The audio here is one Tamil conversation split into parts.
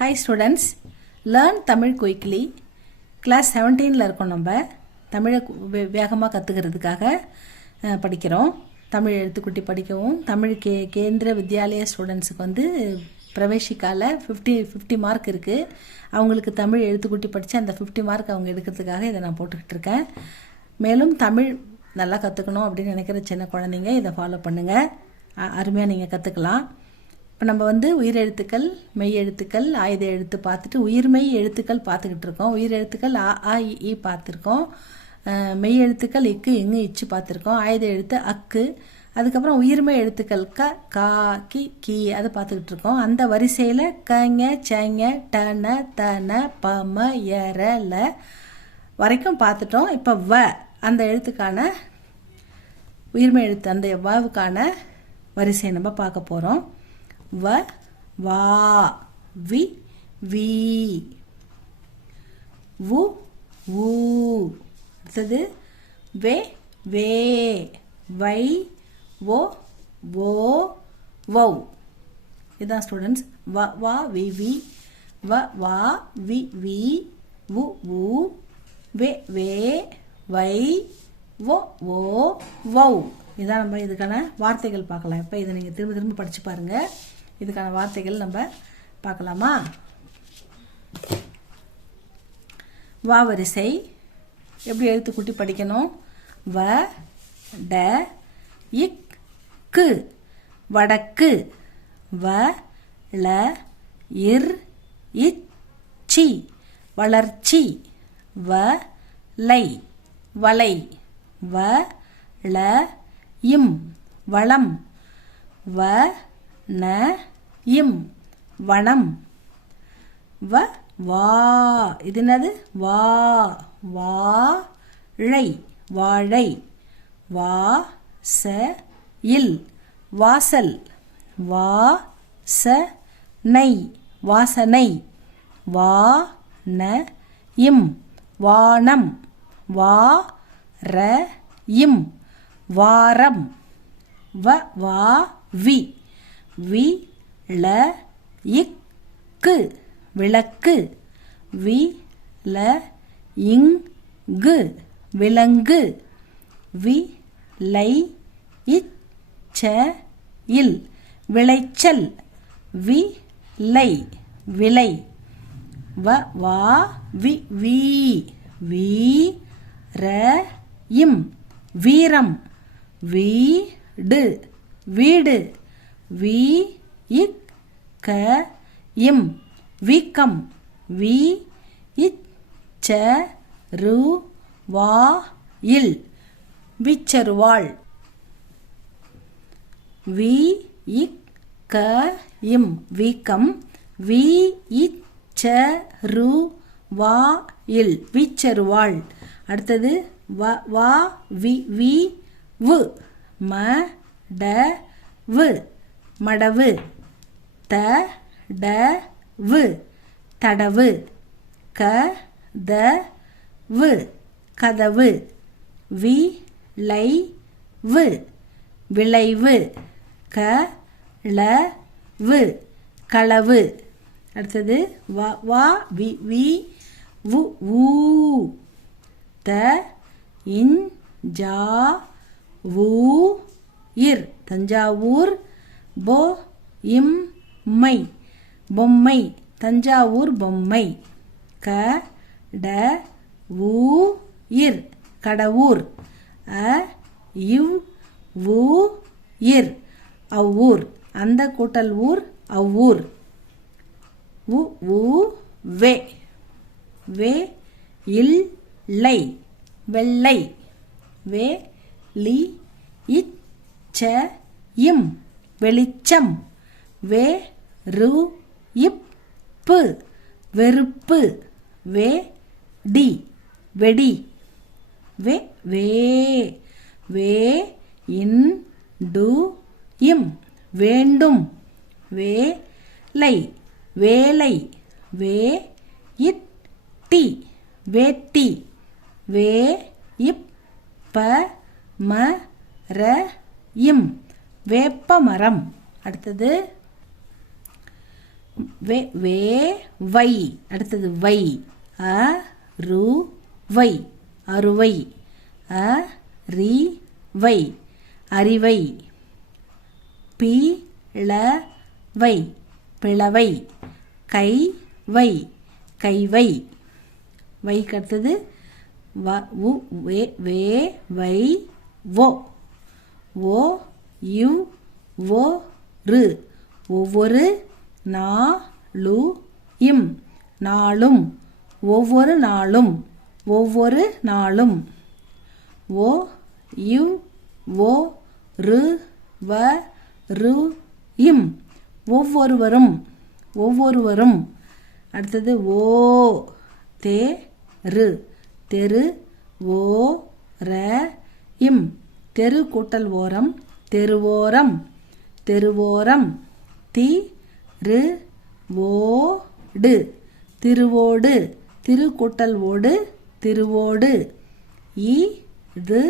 Hi students, learn Tamil quickly. Class 17ல இருக்கோம். நம்ம தமிழை வேகமாக கற்றுக்கிறதுக்காக படிக்கிறோம். தமிழ் எழுத்துக்குட்டி படிக்கவும் தமிழ் கேந்திர வித்யாலயா ஸ்டூடெண்ட்ஸுக்கு வந்து பிரவேசிக்கால 50 மார்க் இருக்குது. அவங்களுக்கு தமிழ் எழுத்துக்குட்டி படித்து அந்த 50 மார்க் அவங்க எடுக்கிறதுக்காக இதை நான் போட்டுக்கிட்டு இருக்கேன். மேலும் தமிழ் நல்லா கற்றுக்கணும் அப்படின்னு நினைக்கிற சின்ன குழந்தைங்க இதை ஃபாலோ பண்ணுங்கள். அருமையாக நீங்கள் கற்றுக்கலாம். இப்போ நம்ம வந்து உயிரெழுத்துக்கள், மெய் எழுத்துக்கள், ஆயுத எழுத்து பார்த்துட்டு உயிர்மெய் எழுத்துக்கள் பார்த்துக்கிட்டு இருக்கோம். உயிர் எழுத்துக்கள் ஆ ஆ இ பார்த்துருக்கோம். மெய் எழுத்துக்கள் இக்கு இங்கு இச்சு பார்த்துருக்கோம். ஆயுத எழுத்து அக்கு. அதுக்கப்புறம் உயிர்மெய் எழுத்துக்கள் க கா கி கி அதை பார்த்துக்கிட்டு இருக்கோம். அந்த வரிசையில் கங்க சங்க டன தன பம எர ல வரைக்கும் பார்த்துட்டோம். இப்போ வ அந்த எழுத்துக்கான உயிர்மெய் எழுத்து அந்த வாவுக்கான வரிசையை நம்ம பார்க்க போகிறோம். வ வா வி வி வு ஊ. அடுத்தது வே வே வை ஓ ஓ வௌ. இதுதான் ஸ்டூடெண்ட்ஸ். வ வா வி வி வ வா வி வி வு ஊ வே வே வை ஓ ஓ வௌ. இதான் நம்ம இதுக்கான வார்த்தைகள் பார்க்கலாம். இப்போ இதை நீங்கள் திரும்ப திரும்ப படித்து பாருங்கள். இதுக்கான வார்த்தைகள் நம்ம பார்க்கலாமா? வா வரிசை எப்படி எழுத்து கூட்டி படிக்கணும்? வ ட இக் கு வடக்கு. வ ல இர் இச் சி வளர்ச்சி. வ லை வலை. வ ள இம் வளம். வ ந இம் வனம். வ வா இது என்னது? வா வாழை வாழை. வா ச இல் வாசல். வா ச நை வாசனை. வா ந இம் வானம். வா ர இம் வாரம். வ வா வி வி ல இக் கு விளக்கு. வி ல இங் கு விலங்கு. வி லை இச் ச இல் விளைச்சல். வி லை விலை. வ வா வி வி வீ ர இம் வீரம். வீடு வீடு. வி இக் க இம் வீக்கம். வி இச் ச ரு வா இல் விச்சருவாள். வி இக் க இம் வீக்கம். வி இச் ச ரு வா இல் விச்சருவாள். அடுத்தது வ வா வி வி வு ம ட வு மடவு. த ட வு தடவு. க த வு கதவு. வி லை வு விளைவு. க ள வு களவு. அடுத்தது வ வா வி வி வு ஊ த இன் ஜா ஊ இர் தஞ்சாவூர். போ இம் மை பொம்மை தஞ்சாவூர் பொம்மை. க ட ஊ இர் கடவூர். அ இவ் ஊ இர் அவ்வூர். அந்த கூட்டல் ஊர் அவ்வூர். உ ஊ வே வே இல் லை வெள்ளை. வே லி இச் ச இம் வெளிச்சம். வே ரு இப் பு வெறுப்பு. வே டி வெடி. வே வே வே இன் டு இம் வேண்டும். வே லை வேலை. வே இட் டி வேட்டி. வே இப் ப ம ர இம் வேப்ப மரம். அடுத்தது வே வே வை. அடுத்தது வை. அ ரு வை அறுவை. அ ரி வை அறிவை. பி ள வை பிளவை. கை வை கைவை. வைக்கு அடுத்தது வே வே வை ஓ. ஓ யு ஓ ரு ஒவ்வொரு. நா லு இம் நாளும். ஒவ்வொரு நாளும் ஒவ்வொரு நாளும். ஓ யு ஓ ரு வ ரு இம் ஒவ்வொருவரும் ஒவ்வொருவரும். அடுத்தது ஓ தே ரு தெரு. ஓ ர இம் தெரு கூட்டல் ஓரம் தெருவோரம் தெருவோரம். தி ரு ஓ டு திருவோடு திரு கூட்டல் ஓடு திருவோடு. இ து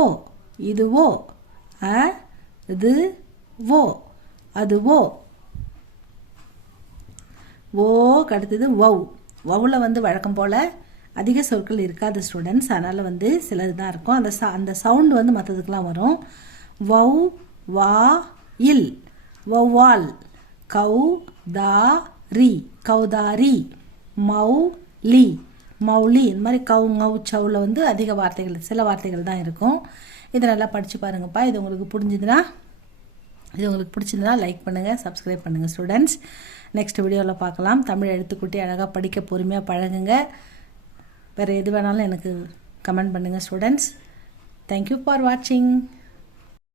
ஓ இதுவோ. அ இது ஓ அதுவோ. ஓ அடுத்தது வவ். வவ்வில் வந்து வழக்கம் போல் அதிக சொற்கள் இருக்காது ஸ்டூடெண்ட்ஸ், அதனால் சிலது தான் இருக்கும். அந்த சவுண்டு மற்றதுக்கெலாம் வரும். வவ் வா இல் வௌவால். கௌ தா ரி கௌதாரி. மௌ லி மௌலி. இந்த மாதிரி கவு ngau சவுல அதிக வார்த்தைகள் சில வார்த்தைகள் தான் இருக்கும். இதை நல்லா படித்து பாருங்கப்பா. இது உங்களுக்கு பிடிச்சிருந்ததுன்னா லைக் பண்ணுங்கள், சப்ஸ்கிரைப் பண்ணுங்கள் ஸ்டூடெண்ட்ஸ். நெக்ஸ்ட் வீடியோவில் பார்க்கலாம். தமிழ் எழுத்துக்கூட்டி அழகாக படிக்க பொறுமையாக பழகுங்க. வேறு எது வேணாலும் எனக்கு கமெண்ட் பண்ணுங்கள் ஸ்டூடெண்ட்ஸ். தேங்க்யூ ஃபார் வாட்சிங்.